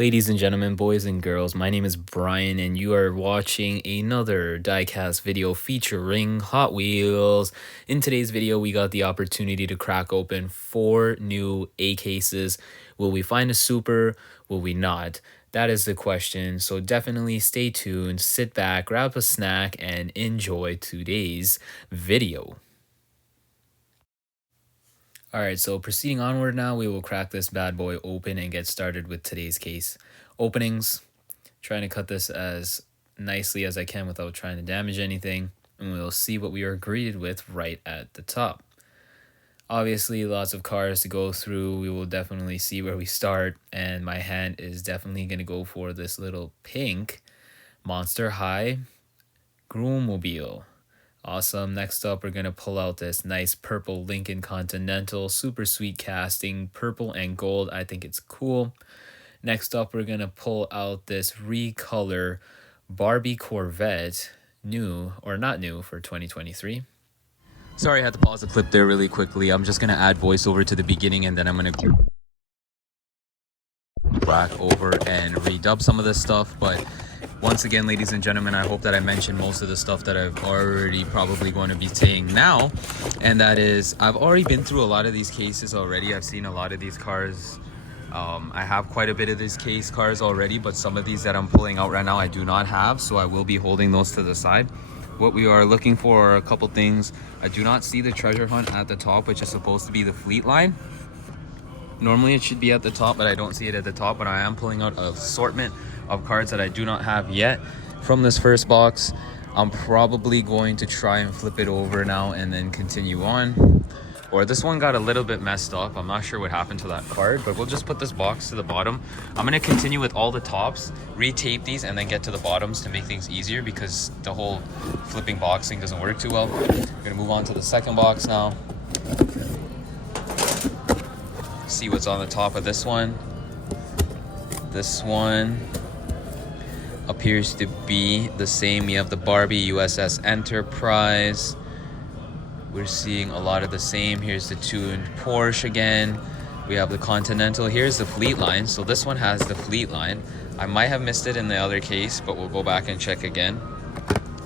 Ladies and gentlemen, boys and girls, my name is Brian, and you are watching another Diecast video featuring Hot Wheels. In today's video, we got the opportunity to crack open 4 new A cases. Will we find a super? Will we not? That is the question, so definitely stay tuned, sit back, grab a snack, and enjoy today's video. Alright, so proceeding onward now, we will crack this bad boy open and get started with today's case openings. Trying to cut this as nicely as I can without trying to damage anything, and we'll see what we are greeted with right at the top. Obviously, lots of cards to go through. We will definitely see where we start, and my hand is definitely going to go for this little pink Monster High Groomobile. Awesome. Next up, we're going to pull out this nice purple Lincoln Continental. Super sweet casting. Purple and gold. I think it's cool. Next up, we're going to pull out this recolor Barbie Corvette. New, or not new, for 2023. Sorry, I had to pause the clip there really quickly. I'm just going to add voiceover to the beginning, and then I'm going to back over and redub some of this stuff. But once again, ladies and gentlemen, I hope that I mentioned most of the stuff that I've already probably going to be saying now, and that is I've already been through a lot of these cases already. I've seen a lot of these cars. I have quite a bit of these case cars already, but some of these that I'm pulling out right now I do not have, so I will be holding those to the side. What we are looking for are a couple things. I do not see the treasure hunt at the top, which is supposed to be the fleet line. Normally it should be at the top, but I don't see it at the top. But I am pulling out an assortment of cards that I do not have yet from this first box. I'm probably going to try and flip it over now and then continue on. Or this one got a little bit messed up. I'm not sure what happened to that card, but we'll just put this box to the bottom. I'm going to continue with all the tops, retape these, and then get to the bottoms to make things easier, because the whole flipping boxing doesn't work too well. We're going to move on to the second box now. See what's on the top of this one. This one appears to be the same. You have the Barbie USS Enterprise. We're seeing a lot of the same. Here's the tuned Porsche again. We have the Continental. Here's the fleet line. So this one has the fleet line. I might have missed it in the other case, but we'll go back and check again.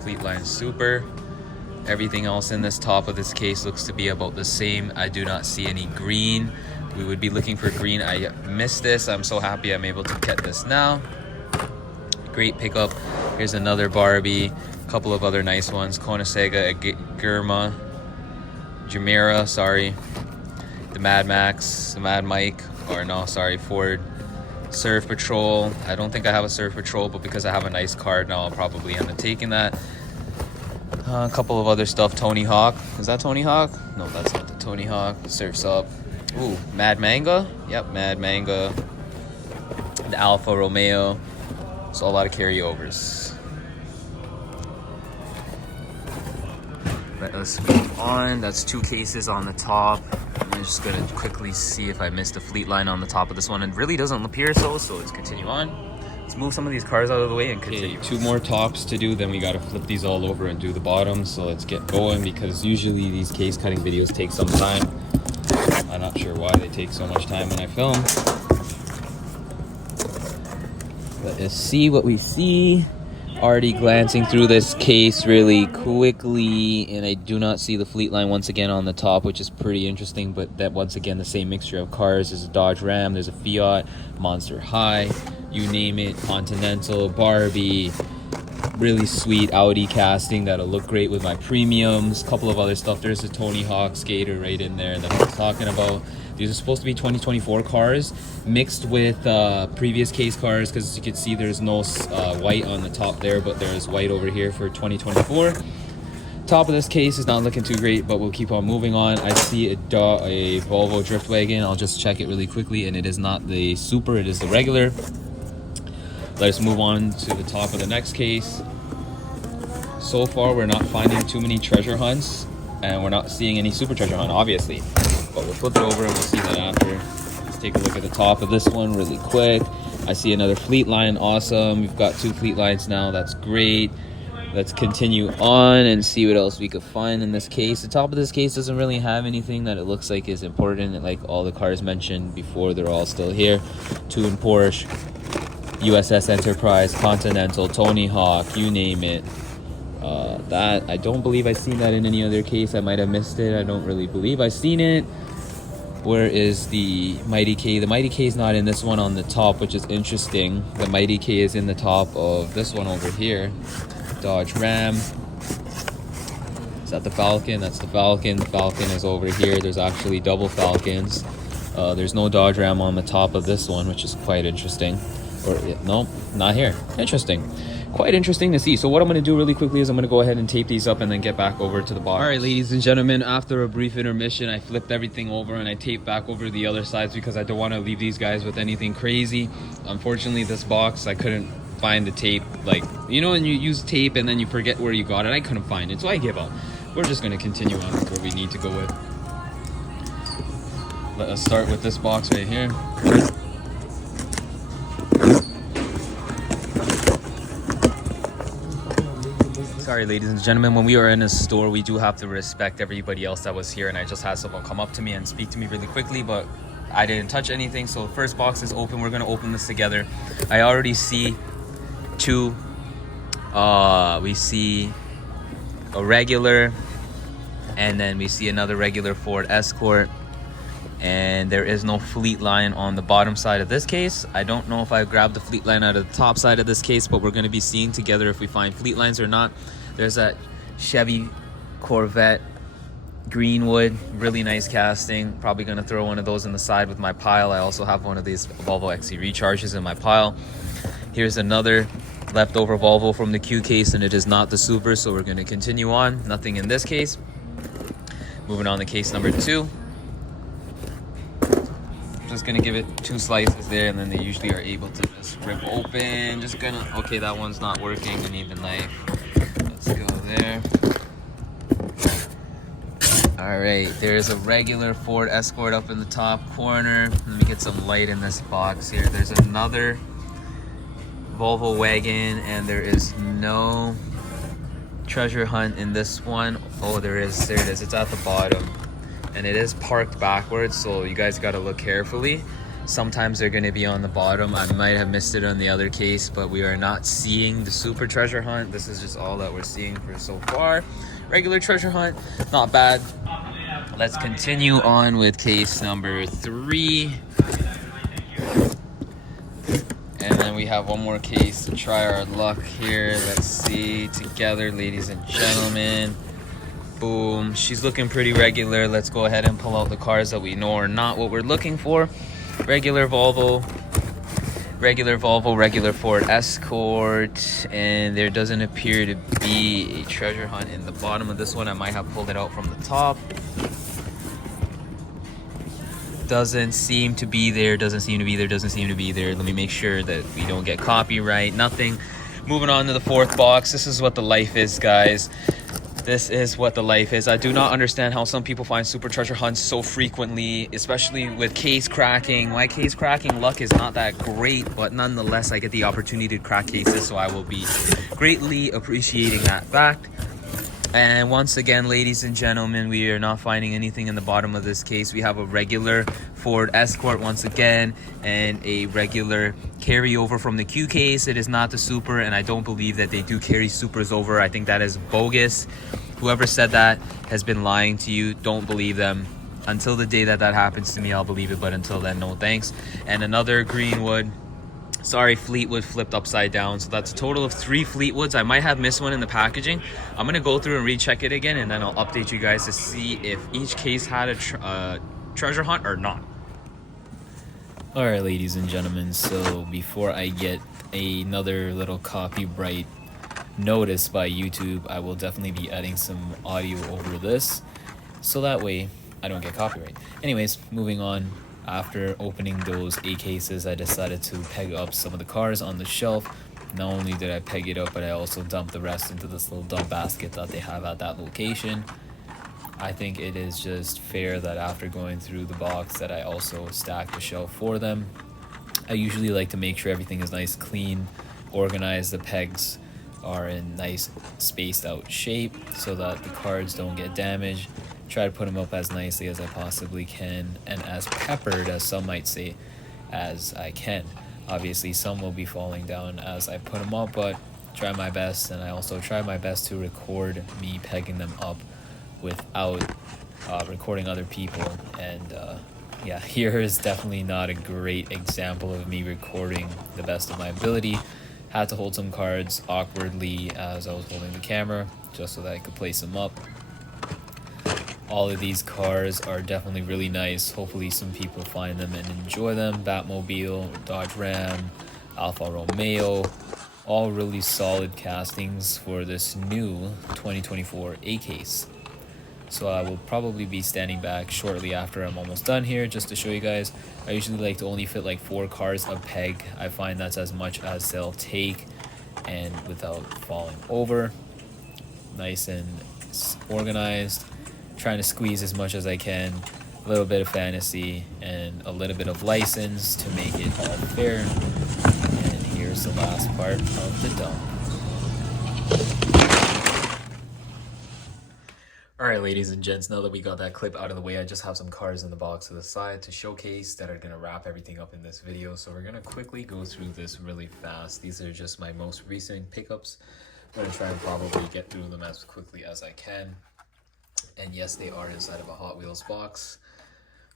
Fleet line super. Everything else in this top of this case looks to be about the same. I do not see any green. We would be looking for green. I missed this. I'm so happy I'm able to get this now. Great pickup. Here's another Barbie. A couple of other nice ones. Koenigsegg, Germa, Jumeirah, sorry. The Mad Max, the Mad Mike, or no, sorry, Ford. Surf Patrol. I don't think I have a Surf Patrol, but because I have a nice card now, I'll probably end up taking that. A couple of other stuff. Tony Hawk. Is that Tony Hawk? No, that's not the Tony Hawk. Surf's Up. Ooh, Mad Manga. Yep, Mad Manga. The Alfa Romeo. So a lot of carryovers. Let's move on. That's 2 cases on the top. I'm just gonna quickly see if I missed a fleet line on the top of this one. It really doesn't appear so let's continue on. Let's move some of these cars out of the way and continue. Okay, 2 more tops to do, then we gotta flip these all over and do the bottoms. So let's get going, because usually these case cutting videos take some time. I'm not sure why they take so much time when I film. Let us see what we see. Already glancing through this case really quickly, and I do not see the fleet line once again on the top, which is pretty interesting. But that, once again, the same mixture of cars. There's a Dodge Ram, there's a Fiat, Monster High, you name it, Continental, Barbie, really sweet Audi casting that'll look great with my premiums. Couple of other stuff. There's a Tony Hawk skater right in there that I was talking about. These are supposed to be 2024 cars mixed with previous case cars, because as you can see, there's no white on the top there, but there's white over here for 2024. Top of this case is not looking too great, but we'll keep on moving on. I see a Volvo Drift Wagon. I'll just check it really quickly, and it is not the super, it is the regular. Let's move on to the top of the next case. So far, we're not finding too many treasure hunts, and we're not seeing any super treasure hunt, obviously. But we'll flip it over and we'll see that after. Let's take a look at the top of this one really quick. I see another fleet line. Awesome. We've got 2 fleet lines now. That's great. Let's continue on and see what else we could find in this case. The top of this case doesn't really have anything that it looks like is important. Like all the cars mentioned before, they're all still here. 2 in Porsche. USS Enterprise, Continental, Tony Hawk, you name it. That I don't believe I've seen that in any other case. I might have missed it. I don't really believe I've seen it. Where is the Mighty K? The Mighty K is not in this one on the top, which is interesting. The Mighty K is in the top of this one over here. Dodge Ram. Is that the Falcon? That's the Falcon. The Falcon is over here. There's actually double Falcons. There's no Dodge Ram on the top of this one, which is quite interesting. Or no, not here. Interesting. Quite interesting to see. So what I'm going to do really quickly is I'm going to go ahead and tape these up and then get back over to the box. All right, ladies and gentlemen, after a brief intermission, I flipped everything over and I taped back over the other sides because I don't want to leave these guys with anything crazy. Unfortunately, this box, I couldn't find the tape. Like, you know when you use tape and then you forget where you got it? I couldn't find it, so I give up. We're just going to continue on with where we need to go with. Let us start with this box right here. Sorry, ladies and gentlemen, when we are in a store, we do have to respect everybody else that was here, and I just had someone come up to me and speak to me really quickly, but I didn't touch anything. So the first box is open. We're going to open this together. I already see two. We see a regular, and then we see another regular Ford Escort. And there is no fleet line on the bottom side of this case. I don't know if I grabbed the fleet line out of the top side of this case, but we're going to be seeing together if we find fleet lines or not. There's that Chevy Corvette Greenwood, really nice casting. Probably going to throw one of those in the side with my pile. I also have one of these Volvo XC recharges in my pile. Here's another leftover Volvo from the Q case, and it is not the Super, so we're going to continue on. Nothing in this case. Moving on to case number 2. Just gonna give it 2 slices there, and then they usually are able to just rip open. Just gonna, okay, that one's not working. I need the knife. Let's go there. All right, there's a regular Ford Escort up in the top corner. Let me get some light in this box here. There's another Volvo wagon, and there is no treasure hunt in this one. Oh, there is. There it is. It's at the bottom. And it is parked backwards, so you guys got to look carefully. Sometimes they're going to be on the bottom. I might have missed it on the other case, but we are not seeing the Super treasure hunt. This is just all that we're seeing for so far. Regular treasure hunt, not bad. Let's continue on with case number 3. And then we have one more case to try our luck here. Let's see together, ladies and gentlemen. Boom, she's looking pretty regular. Let's go ahead and pull out the cars that we know are not what we're looking for. Regular Volvo, regular Ford Escort, and there doesn't appear to be a treasure hunt in the bottom of this one. I might have pulled it out from the top. Doesn't seem to be there, doesn't seem to be there, doesn't seem to be there. Let me make sure that we don't get copyright, nothing. Moving on to the 4th box. This is what the life is, guys. This is what the life is. I do not understand how some people find super treasure hunts so frequently, especially with case cracking. My case cracking luck is not that great, but nonetheless, I get the opportunity to crack cases, so I will be greatly appreciating that fact. And once again, ladies and gentlemen, we are not finding anything in the bottom of this case. We have a regular Ford Escort once again, and a regular carryover from the Q case. It is not the Super, and I don't believe that they do carry Supers over. I think that is bogus. Whoever said that has been lying to you. Don't believe them. Until the day that that happens to me, I'll believe it, but until then, no thanks. And another Greenwood. Sorry, Fleetwood flipped upside down. So that's a total of 3 Fleetwoods. I might have missed one in the packaging. I'm going to go through and recheck it again, and then I'll update you guys to see if each case had a treasure hunt or not. All right, ladies and gentlemen. So before I get another little copyright notice by YouTube, I will definitely be adding some audio over this, so that way I don't get copyright. Anyways, moving on. After opening those 8 cases, I decided to peg up some of the cars on the shelf. Not only did I peg it up, but I also dumped the rest into this little dump basket that they have at that location. I think it is just fair that after going through the box that I also stack the shelf for them. I usually like to make sure everything is nice, clean, organized. The pegs are in nice spaced out shape so that the cards don't get damaged. Try to put them up as nicely as I possibly can, and as peppered, as some might say, as I can. Obviously some will be falling down as I put them up, but try my best. And I also try my best to record me pegging them up without recording other people. And yeah, here is definitely not a great example of me recording the best of my ability. Had to hold some cards awkwardly as I was holding the camera just so that I could place them up. All of these cars are definitely really nice. Hopefully some people find them and enjoy them. Batmobile, Dodge Ram, Alfa Romeo, all really solid castings for this new 2024 A-Case. So I will probably be standing back shortly after I'm almost done here just to show you guys. I usually like to only fit like 4 cars a peg. I find that's as much as they'll take and without falling over. Nice and organized. Trying to squeeze as much as I can. A little bit of fantasy and a little bit of license to make it all fair. And here's the last part of the dump. Alright, ladies and gents, now that we got that clip out of the way, I just have some cars in the box to the side to showcase that are going to wrap everything up in this video. So we're going to quickly go through this really fast. These are just my most recent pickups. I'm going to try and probably get through them as quickly as I can. And yes, they are inside of a Hot Wheels box.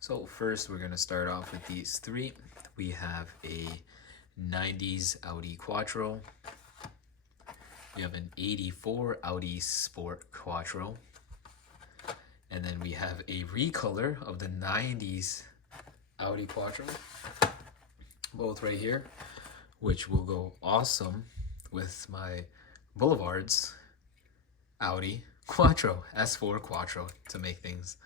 So first, we're going to start off with these 3. We have a 90s Audi Quattro. We have an 84 Audi Sport Quattro. And then we have a recolor of the 90s Audi Quattro. Both right here, which will go awesome with my Boulevards Audi Quattro, S4 Quattro, to make things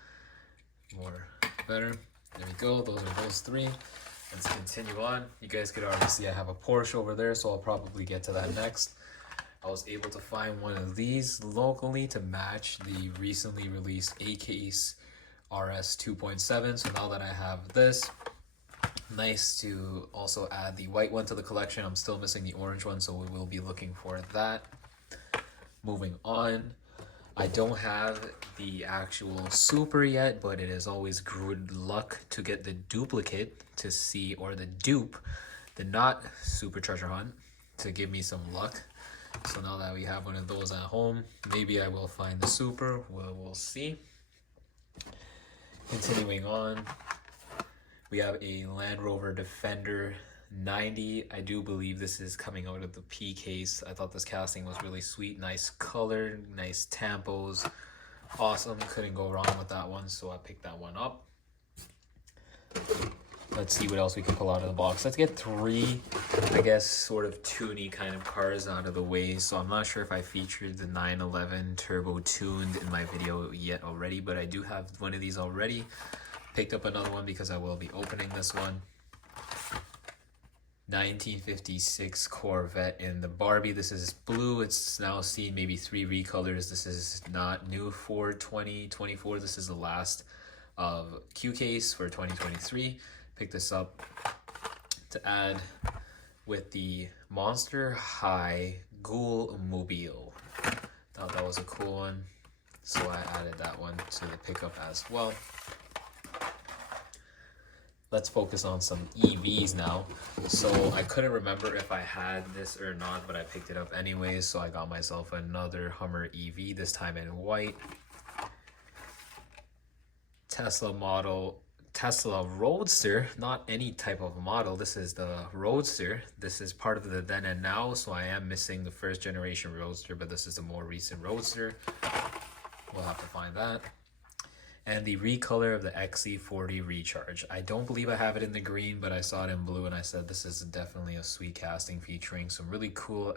more better. There we go, those are those 3. Let's continue on. You guys could already see I have a Porsche over there, so I'll probably get to that next. I was able to find one of these locally to match the recently released A-Case RS 2.7. So now that I have this, nice to also add the white one to the collection. I'm still missing the orange one, so we will be looking for that. Moving on, I don't have the actual Super yet, but it is always good luck to get the duplicate to see, or the dupe, the not Super Treasure Hunt, to give me some luck. So now that we have one of those at home, maybe I will find the Super. We'll see. Continuing on, we have a Land Rover Defender 90. I do believe this is coming out of the P case. I thought this casting was really sweet. Nice color, nice tampos. Awesome. Couldn't go wrong with that one, so I picked that one up. Let's see what else we can pull out of the box. Let's get 3, I guess, sort of toony kind of cars out of the way. So I'm not sure if I featured the 911 turbo tuned in my video yet already, but I do have one of these already. Picked up another one because I will be opening this one. 1956 Corvette in the Barbie. This is blue. It's now seen maybe 3 recolors. This is not new for 2024. This is the last of Q case for 2023. Pick this up to add with the Monster High Ghoul Mobile. Thought that was a cool one, so I added that one to the pickup as well. Let's focus on some EVs now. So I couldn't remember if I had this or not, but I picked it up anyways, so I got myself another Hummer EV, this time in white. Tesla Roadster, not any type of model. This is the Roadster. This is part of the then and now, so I am missing the first generation Roadster, but this is the more recent Roadster. We'll have to find that. And the recolor of the XC40 Recharge. I don't believe I have it in the green, but I saw it in blue and I said this is definitely a sweet casting featuring some really cool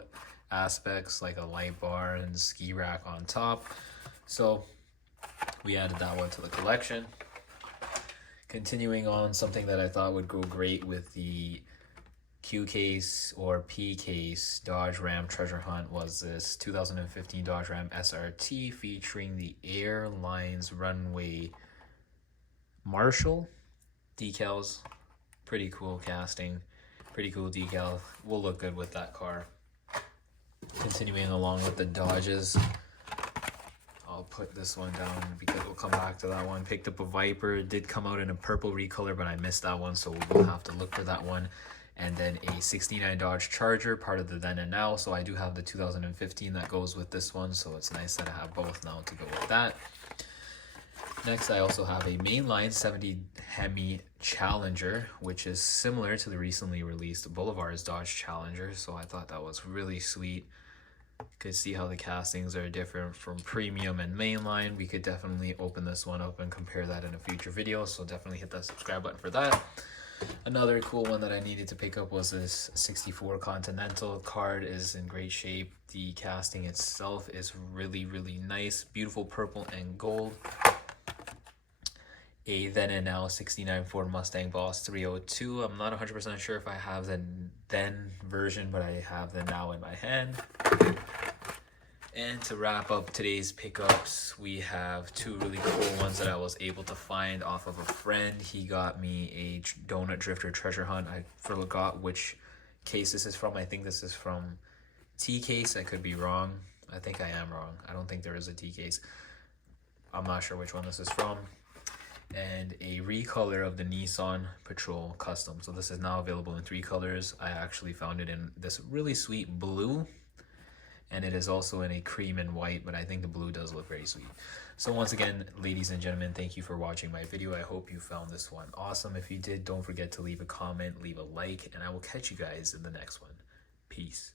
aspects like a light bar and ski rack on top. So we added that one to the collection. Continuing on, something that I thought would go great with the Q case or P case Dodge Ram Treasure Hunt was this 2015 Dodge Ram SRT featuring the Airlines Runway Marshall decals. Pretty cool casting, pretty cool decal. Will look good with that car. Continuing along with the Dodges, I'll put this one down because we'll come back to that one. Picked up a Viper. It did come out in a purple recolor, but I missed that one, so we'll have to look for that one. and then a 69 Dodge Charger, part of the then and now. So I do have the 2015 that goes with this one, so it's nice that I have both now to go with that. Next, I also have a mainline 70 Hemi Challenger, which is similar to the recently released Boulevard's Dodge Challenger, so I thought that was really sweet. You could see how the castings are different from premium and mainline. We could definitely open this one up and compare that in a future video, so definitely hit that subscribe button for that. Another cool one that I needed to pick up was this 64 Continental. Card is in great shape. The casting itself is really, really nice. Beautiful purple and gold. A then and now 69 Ford Mustang Boss 302. I'm not 100% sure if I have the then version, but I have the now in my hand. And to wrap up today's pickups, we have two really cool ones that I was able to find off of a friend. He got me a Donut Drifter Treasure Hunt. I forgot which case this is from. I think this is from T-Case. I could be wrong. I think I am wrong. I don't think there is a T-Case. I'm not sure which one this is from. And a recolor of the Nissan Patrol Custom. So this is now available in 3 colors. I actually found it in this really sweet blue, and it is also in a cream and white, but I think the blue does look very sweet. So once again, ladies and gentlemen, thank you for watching my video. I hope you found this one awesome. If you did, don't forget to leave a comment, leave a like, and I will catch you guys in the next one. Peace.